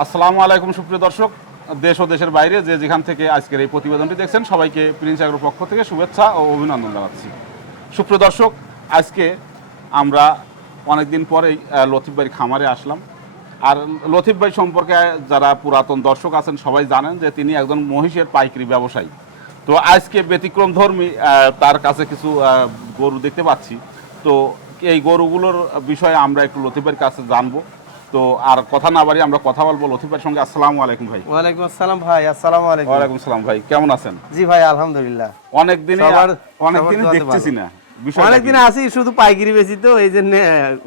আসসালামু আলাইকুম সুপ্রিয় দর্শক, দেশ ও দেশের বাইরে যে যেখান থেকে আজকের এই প্রতিবেদনটি দেখছেন সবাইকে প্রিন্স এগ্রোর পক্ষ থেকে শুভেচ্ছা ও অভিনন্দন জানাচ্ছি। সুপ্রিয় দর্শক, আজকে আমরা অনেকদিন পরেই লতিফ ভাইয়ের খামারে আসলাম। আর লতিফ ভাই সম্পর্কে যারা পুরাতন দর্শক আছেন সবাই জানেন যে তিনি একজন মহিষের পাইকারি ব্যবসায়ী। তো আজকে ব্যতিক্রমধর্মী তার কাছে কিছু গরু দেখতে পাচ্ছি। তো এই গরুগুলোর বিষয়ে আমরা একটু লতিফ ভাইয়ের কাছে জানবো। তো আর কথা না বাড়িয়ে আমরা কথা বলবো লতিফ ভাইয়ের সঙ্গে। আসসালামু আলাইকুম ভাই। ওয়ালাইকুম আসসালাম ভাই। আসসালামু আলাইকুম। ওয়ালাইকুম আসসালাম ভাই, কেমন আছেন? জি ভাই, আলহামদুলিল্লাহ। অনেকদিন দেখতেছি না, অনেকদিন আসি, শুধু পাইকারি বেশি, তো এই জন্য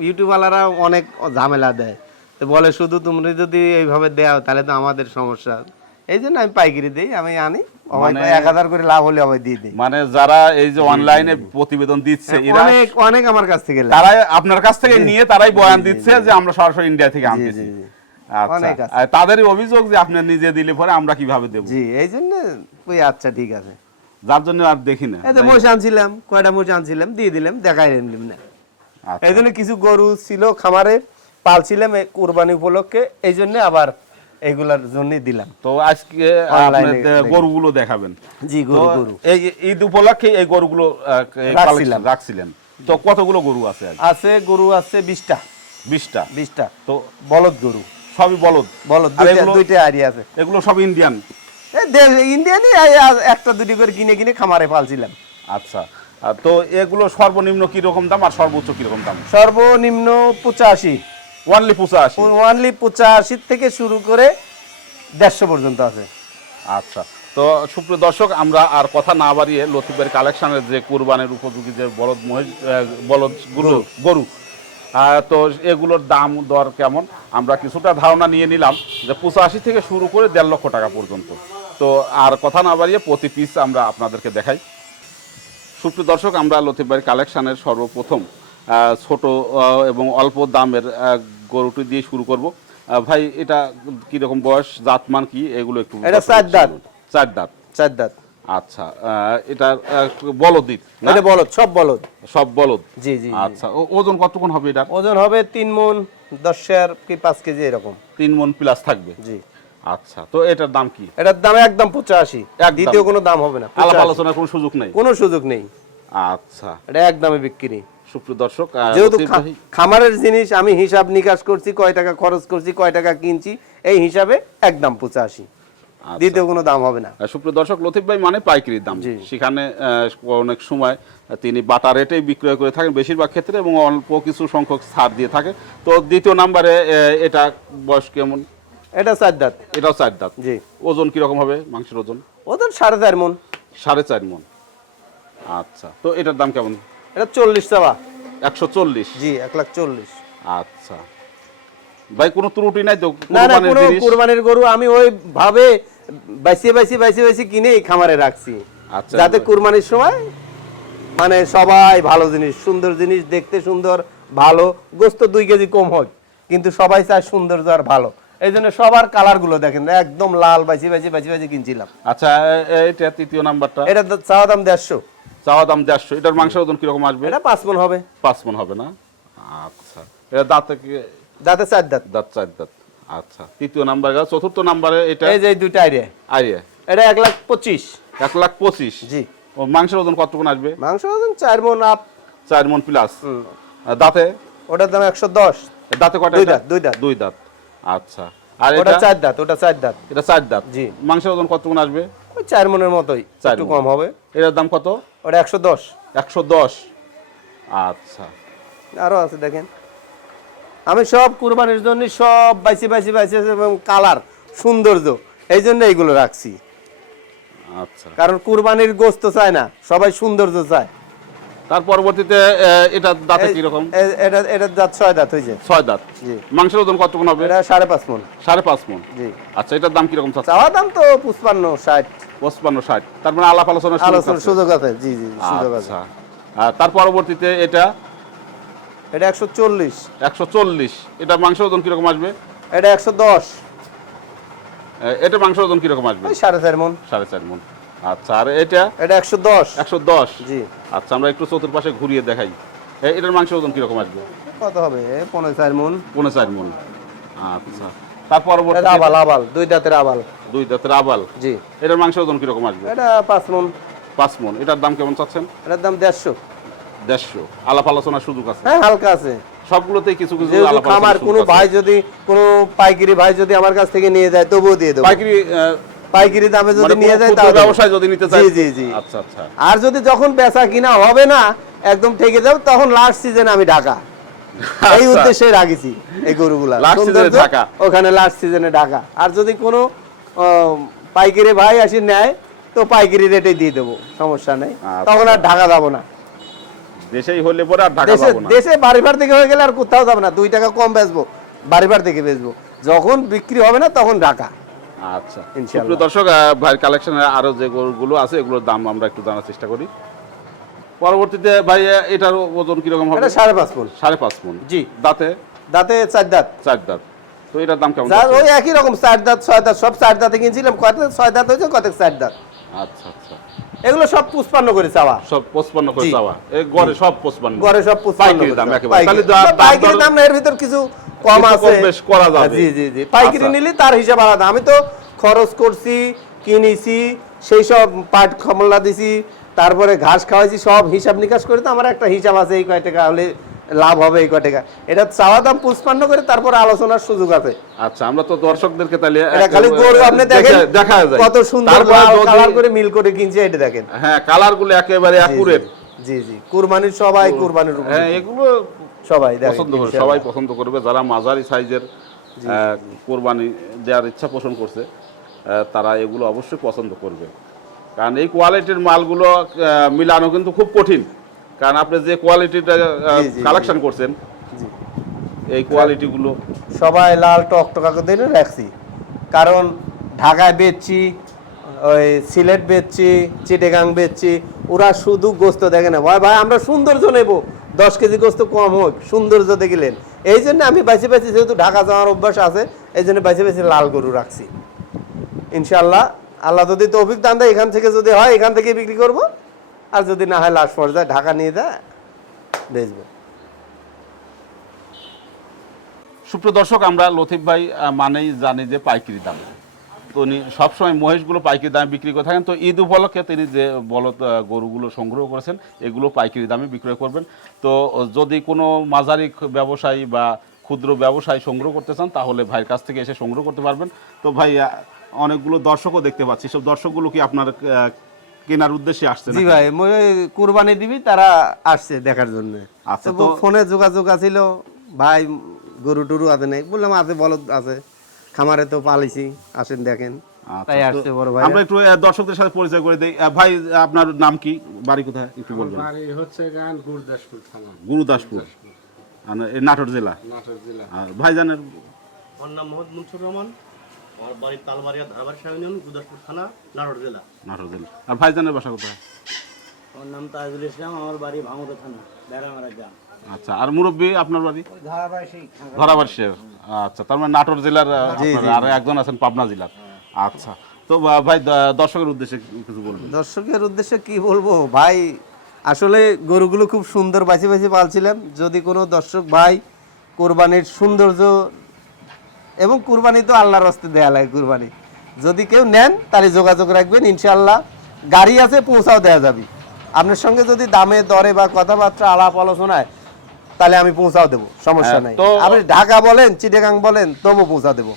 ইউটিউব ওয়ালারা অনেক ঝামেলা দেয়। তো বলে শুধু তোমরা যদি এইভাবে দেও তাহলে তো আমাদের সমস্যা, এই জন্য আমি পাইকারি দিই। আমি আনি 1000 করে লাভ হলে আমি দিয়ে দিই। মানে যারা এই যে অনলাইনে প্রতিবেদন দিচ্ছে এরা অনেক আমার কাছ থেকে তারাই আপনার কাছ থেকে নিয়ে তারাই বয়ান দিচ্ছে যে আমরা সরাসরি ইন্ডিয়া থেকে আনতেছি। আচ্ছা, তাদেরই অভিযোগ যে আপনি নিজে দিলে পরে আমরা কিভাবে দেব। জি, এই জন্য ওই আচ্ছা ঠিক আছে, যার জন্য আর দেখি না। এই যে মোষ আনছিলাম, কয়টা মোষ আনছিলাম, দিয়ে দিলাম, দেখাই দিলাম না। এই জন্য কিছু গরু ছিল খামারে, পালছিলাম কুরবানি উপলক্ষে, এই জন্য আবার এগুলার জন্য দিলাম। তো আজকে আপনি গরুগুলো দেখাবেন। জি, গরু এই ঈদ উপলক্ষে এই গরুগুলো রাখছিলেন। তো কতগুলো গরু আছে? আছে গরু আছে 20টা। 20টা। তো বলদ গরু, সবই বলদ। দুইটা আইডিয়া আছে। এগুলো সব ইন্ডিয়ান? ইন্ডিয়ানই, একটা দুটি করে কিনে কিনে খামারে পালছিলাম। আচ্ছা, তো এগুলো সর্বনিম্ন কি রকম দাম আর সর্বোচ্চ কি রকম দাম? সর্বনিম্ন 85। ওয়ানলি 85 থেকে শুরু করে 150 পর্যন্ত আছে। আচ্ছা, তো সুপ্রিয় দর্শক, আমরা আর কথা না বাড়িয়ে লতিফের কালেকশনের যে কুরবানের উপযোগী যে বলদ গরু, তো এগুলোর দাম দর কেমন আমরা কিছুটা ধারণা নিয়ে নিলাম, যে 85 থেকে শুরু করে 1.5 লক্ষ টাকা পর্যন্ত। তো আর কথা না বাড়িয়ে প্রতি পিস আমরা আপনাদেরকে দেখাই। সুপ্রিয় দর্শক, আমরা লতিফ ভাইয়ের কালেকশনের সর্বপ্রথম ছোট এবং অল্প দামের গরুটি দিয়ে শুরু করব। ভাই, এটা কি রকম বয়স, জাতমান কি, এগুলো একটু? এটা 4 দাঁত। 4 দাঁত। আচ্ছা, এটা বলদ? এটা বলদ, সব বলদ। জি জি। আচ্ছা, ওজন কতক্ষণ হবে এটা? ওজন হবে 3 মণ 10 কি 5 কেজি এরকম। 3 মণ প্লাস থাকবে? জি। আচ্ছা, তো এটার দাম কি? এটার দাম একদম 85। দ্বিতীয় কোনো দাম হবে না। আলাপ আলোচনার কোনো সুযোগ নেই? কোনো সুযোগ নেই। আচ্ছা, এটা একদমই বিক্রি। সুপ্রিয় দর্শক, যেহেতু খামারের জিনিস, আমি হিসাব নিকাশ করছি, কয় টাকা খরচ করছি, কয় টাকা কিনছি, এই হিসাবে একদম 85। দ্বিতীয় কোনো দাম হবে না। সুপ্রিয় দর্শক, লতিফ ভাই মানে পাইকারি দাম, সেখানে অনেক সময় তিনি বাটা রেটেই বিক্রয় করে থাকেন বেশিরভাগ ক্ষেত্রে, এবং অল্প কিছু সংখ্যক ছাড় দিয়ে থাকে। তো দ্বিতীয় নাম্বারে এটা বয়স কেমন? এটা 4 দাঁত। এটাও 4 দাঁত। জি। ওজন কি রকম হবে? মাংসের ওজন 4.5 মণ। 4.5 মণ। আচ্ছা, তো এটার দাম কেমন? এটা 40 চাওয়া। 140? জি, 1,40,000। আচ্ছা ভাই, কোনো ত্রুটি নাই তো? না না, কোনো কুরবানির গরু আমি ওই ভাবে বাইসে কিনে খামারে রাখছি। আচ্ছা, যাতে কুরবানির সময় মানে সবাই ভালো জিনিস, সুন্দর জিনিস, দেখতে সুন্দর, ভালো গোস্ত 2 কেজি কম হয়, কিন্তু সবাই চায় সৌন্দর্য আর ভালো, এই জন্য সবার কালার গুলো দেখেন একদম লাল, বাইসে কিনছিলাম। আচ্ছা, এটা তৃতীয় নাম্বারটা? এটা চাওয়া দাম 150। চাওয়া দাম 150। এটার মাংসের ওজন কিরকম আসবে? এটা 5 মণ হবে। 5 মণ হবে না? আচ্ছা, এটা দাঁতে 4 দাঁত। 4 দাঁত। আচ্ছা, তৃতীয় নাম্বার গেল। চতুর্থ নাম্বারে এটা? এই যে দুইটা আইডিয়া। এটা 1,25,000। 1,25,000? জি। ও মাংসের ওজন কতক্ষণ আসবে? মাংসের ওজন 4 মণ আপ। 4 মণ প্লাস। দাঁতে? ওটার দাম 110। দাঁতে কয়টা? 2 দাঁত। আচ্ছা, আর ওটা 4 দাঁত। ওটা 4 দাঁত। এটা 4 দাঁত। জি। মাংসের ওজন কতক্ষণ আসবে? ওই 4 মণের মতোই, একটু কম হবে। এটার দাম কত? ওটা 110। 110। আচ্ছা, আরো আছে দেখেন, আমি সব কুরবানির জন্য সব বাইসে এবং কালার সৌন্দর্য, এই জন্য এইগুলো রাখছি। আচ্ছা, কারণ কুরবানির গোস্ত চায় না, সবাই সৌন্দর্য চায়। তার পরবর্তীতে এটা দাঁতে কি রকম? এটা দাঁত 6 দাঁত হইছে। 6 দাঁত। জি। মাংসের ওজন কতক্ষণ হবে? এটা 5.5 মণ। 5.5 মণ। জি। আচ্ছা, এটার দাম কি রকম? চাওয়া দাম তো 55, 60। 55, 60। তার মানে আলাপ আলোচনার সুযোগ আছে। জি জি, সুযোগ আছে। তার পরবর্তীতে এটা? এটা 140। 140। এটা মাংসের ওজন কি রকম আসবে? এটা 110। এটা মাংসের ওজন কি রকম আসবে? 4.5 মণ। 4.5 মণ। আচ্ছা, আর এটা? এটা 110। 110। জি। আচ্ছা, আমরা একটু চতুর্পাশে ঘুরিয়ে দেখাই। এটার মাংসের ওজন কি রকম আসবে? কত হবে? 4.5 মণ। 4.5 মণ। আচ্ছা, তার পরবর্তী আবাল আবাল, 2 দাঁতের আবাল। 2 দাঁতের আবাল। জি। এটার মাংস ওজন কিরকম আসবে? এটা 5 মণ। 5 মণ। এটার দাম কেমন চাচ্ছেন? এটার দাম 150। 150। আলাপ আলোচনার সুযোগ আছে? হ্যাঁ, হালকা আছে। সবগুলোতেই কিছু কিছু যেহেতু আলাপ আলোচনার খামার সুযোগ কোনো আছে। ভাই যদি কোনো পাইকারি ভাই যদি আমার কাছ থেকে নিয়ে যায় তবুও দিয়ে দেবো। পাইকারি দামে যদি মানে নিয়ে যায় ক্ষুদ্র তাহলে ব্যবসায় যদি নিতে চায়। জি জি জি। আচ্ছা আচ্ছা। আর যদি যখন বেচা কিনা হবে না একদম ঠেকে যাবে তখন লাস্ট সিজনে আমি ঢাকা এই আচ্ছা। উদ্দেশ্যে রাখিছি এই গরুগুলা। Last season-এ সৌন্দর্য ঢাকা। ওখানে লাস্ট সিজনে ঢাকা। আর যদি কোনো পাইকারি ভাই আসি নেয় তো পাইকারি রেটে দিয়ে দেবো, সমস্যা নেই। আচ্ছা। তখন আর ঢাকা যাবো না। দেশেই হলে পরে আর ঢাকা দেশে যাবো না। দেশে বাড়িভাড় থেকে হয়ে গেলে আর কোথাও যাবে না, 2 টাকা কম বেচবো, বাড়িভাড় থেকে বেচবো। যখন বিক্রি হবে না তখন ঢাকা। আচ্ছা। ইনশাআল্লাহ। সুপ্রিয় দর্শক, ভাইয়ের কালেকশনে আরো যে গরুগুলো আছে এগুলোর দাম আমরা একটু জানার চেষ্টা করি। পরবর্তীতে ভাই এটার ওজন কিরকম হবে? এটা 5.5 মণ। 5.5 মণ। জি। দাঁতে? দাঁতে 4 দাঁত। 4 দাঁত। তো এটার দাম কেমন? স্যার ওই একই রকম 4 দাঁত 6 দাঁত সব 4 দাঁতে কিনছিলাম, কত 6 দাঁত হয়েছে কত 4 দাঁত। আচ্ছা আচ্ছা। এগুলো সব 55 করে চাওয়া। সব 55 করে জি। চাওয়া। এই গড়ে সব 55। গড়ে সব 55 পাইকারি করে দাম চাওয়া। একেবারে। তাহলে পাইকারি দাম না, এর ভিতর কিছু কম কিছু আছে। কম বেশ করা যাবে। জি জি জি। পাইকারি আচ্ছা। নিলে তার হিসাব আলাদা। আমি তো খরচ করছি, কিনেছি, সেই সব পাট খমলা দিছি, তারপরে ঘাস খাওয়াইছি, সব হিসাব নিকাশ করে তো আমার একটা হিসাব আছে, এই কয় টাকা হলে লাভ হবে, এই কয় টাকা। এটা চাওয়া দাম 55 করে, তারপর আলোচনার সুযোগ আছে। আচ্ছা, আমরা তো দর্শকদেরকে তাহলে এটা খালি গরু আপনি দেখেন দেখা যায় কত সুন্দর তারপরে লাল যদি- কালার করে মিল করে কিনছে, এটা দেখেন। হ্যাঁ, কালারগুলো একেবারে অ্যাকুরেট। জি জি। কুরবানির সবাই কুরবানির উপর হ্যাঁ, এগুলো সবাই দেখেন পছন্দ করবে, ইনশাআল্লাহ। সবাই পছন্দ করবে। যারা মাঝারি সাইজের কোরবানি দেওয়ার ইচ্ছা পোষণ করছে তারা এগুলো অবশ্যই পছন্দ করবে। কারণ এই কোয়ালিটির মালগুলো মিলানো কিন্তু খুব কঠিন। কারণ আপনি যে কোয়ালিটিটা জি, কালেকশন করছেন জি। এই কোয়ালিটিগুলো সবাই লাল টকটকা করে দিয়ে রাখছি, কারণ ঢাকায় বেচছি, ওই সিলেট বেচছি, চিটেগাং বেচছি, ওরা শুধু গোস্ত দেখে না, ভাই ভাই আমরা সৌন্দর্য নেব, 10 কেজি গোস্ত কম হোক, সৌন্দর্য দেখলেন। এই জন্য আমি বাইছে বাইছে, যেহেতু ঢাকা যাওয়ার অভ্যাস আছে, এই জন্য বাইছে বাইছে লাল গরু রাখছি। ইনশাল্লাহ আল্লাহ যদি তৌফিক দান দেয়, এখান থেকে যদি হয় এখান থেকে বিক্রি করব, আর যদি না হয় লাস্ট পর্যায়ে ঢাকা নিয়ে যায় বেচবো। সুপ্রিয় দর্শক, আমরা লতিফ ভাই মানেই জানি যে পাইকারি দাম। তো উনি সবসময় মহিষগুলো পাইকারি দামে বিক্রি করে থাকেন। তো ঈদ উপলক্ষে তিনি যে বলদ গরুগুলো সংগ্রহ করেছেন এগুলো পাইকারি দামে বিক্রয় করবেন। তো যদি কোনো মাঝারি ব্যবসায়ী বা ক্ষুদ্র ব্যবসায়ী সংগ্রহ করতে চান তাহলে ভাইয়ের কাছ থেকে এসে সংগ্রহ করতে পারবেন। তো ভাই অনেকগুলো দর্শকও দেখতে পাচ্ছি, সব দর্শকগুলো কি আপনার কেনার উদ্দেশ্যে আসছে? জি ভাই, কুরবানি দিবি তারা আসছে দেখার জন্য। আচ্ছা, তো তো- ফোনে যোগাযোগ আছিল, ভাই গরু টরু আছে নাই, বললাম আছে, বলদ আছে, খামারে তো পালিছি, আসেন দেখেন। আচ্ছা, তাই তো আসছে বড় ভাই। আমরা একটু দর্শকদের সাথে পরিচয় করে দিই। ভাই, আপনার নাম কি, বাড়ি কোথায় একটু বলবেন? বাড়ি হচ্ছে গান গুরদাসপুর থানা, গুরুদাসপুর, এই নাটোর জেলা। নাটোর জেলা। আর ভাইজানের আমার নাম মোহাম্মদ মুনসুর রহমান, আমার বাড়ি তালবাড়িয়া ধারবাড়ি ইউনিয়ন, গুরদাসপুর থানা, নাটোর জেলা। নাটোর জেলা। আর ভাইজানের বাসা কোথায়? আমার নাম তাজুল ইসলাম, আমার বাড়ি ভাঙড়া থানা, বেড়ামারা গ্রাম। আচ্ছা, আর মুরব্বী আপনার বাড়ি? ধারাবাড়ি সেই ধরাবাড়ির। আচ্ছা, তার মানে নাটোর জেলার আপনারা, আর একজন আছেন পাবনা জেলার। আচ্ছা, তো ভাই দর্শকের উদ্দেশ্যে কিছু বলবেন? দর্শকের উদ্দেশ্যে কি বলবো ভাই, আসলে গরুগুলো খুব সুন্দর বাছি বাছি পালছিলাম। যদি কোনো দর্শক ভাই কোরবানির সৌন্দর্য, এবং কুরবানি তো আল্লাহর হস্তে দেয়া লাগে, কুরবানি যদি কেউ নেন তাহলে যোগাযোগ রাখবেন, ইনশাআল্লাহ গাড়ি আছে, পৌঁছাও দেওয়া যাবে। আপনার সঙ্গে যদি দামে দরে বা কথাবার্তা আলাপ আলোচনায়, তাহলে আমি পৌঁছাও দেবো, সমস্যা নাই। তো- আপনি ঢাকা বলেন, চিটাগাং বলেন, তবু পৌঁছা দেবো।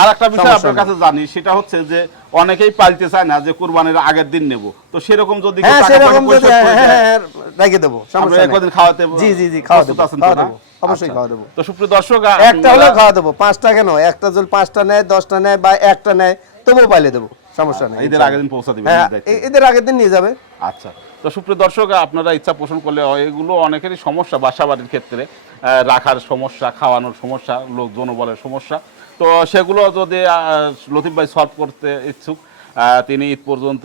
আর একটা বিষয় সমস্যা আপনার নেই। কাছে জানি, সেটা হচ্ছে যে অনেকেই পালতে চায় না যে কুরবানির আগের দিন নেব। তো সেরকম যদি কেউ হ্যাঁ, টাকা সেরকম পয়সা যদি পরিশোধ করে দেয়, রেখে দেবো, আমরা সমস্যা নেই। একদিন খাওয়াতে জি জি জি, খাওয়া প্রস্তুত দেবো, আছেন তো, খাওয়া না? দেবো, অবশ্যই আচ্ছা। খাওয়া দেবো। তো সুপ্রিয় দর্শক, একটা হলেও খাওয়া দেবো, 5টা কেন, একটা যদি 5টা নেয়, 10টা নেয় বা একটা নেয়, তবুও পাইলে দেবো, সমস্যা নেই। ঈদের আগের দিন পৌঁছা দিবেন, হ্যাঁ, এই দায়িত্ব। এদের আগের দিন নিয়ে যাবে। আচ্ছা, তো সুপ্রিয় দর্শক, আপনারা ইচ্ছা পোষণ করলে এগুলো অনেকেরই সমস্যা, বাসা বাড়ির ক্ষেত্রে রাখার সমস্যা, খাওয়ানোর সমস্যা, লোক জনবলের সমস্যা। তো সেগুলো যদি লতিফ ভাই সলভ করতে ইচ্ছুক, তিনি ঈদ পর্যন্ত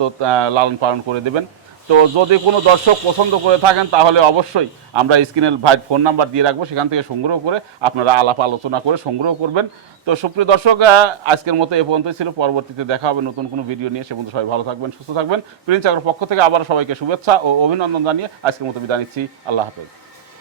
লালন পালন করে দেবেন। তো যদি কোনো দর্শক পছন্দ করে থাকেন তাহলে অবশ্যই আমরা স্ক্রিনের ভাইয়ের ফোন নাম্বার দিয়ে রাখবো, সেখান থেকে সংগ্রহ করে আপনারা আলাপ আলোচনা করে সংগ্রহ করবেন। তো সুপ্রিয় দর্শক, আজকের মতো এ পর্যন্তই ছিল। পরবর্তীতে দেখা হবে নতুন কোনো ভিডিও নিয়ে। সে পর্যন্ত সবাই ভালো থাকবেন, সুস্থ থাকবেন। প্রিন্স আগ্রোর পক্ষ থেকে আবার সবাইকে শুভেচ্ছা ও অভিনন্দন জানিয়ে আজকের মতো বিদায় নিচ্ছি। আল্লাহ হাফেজ।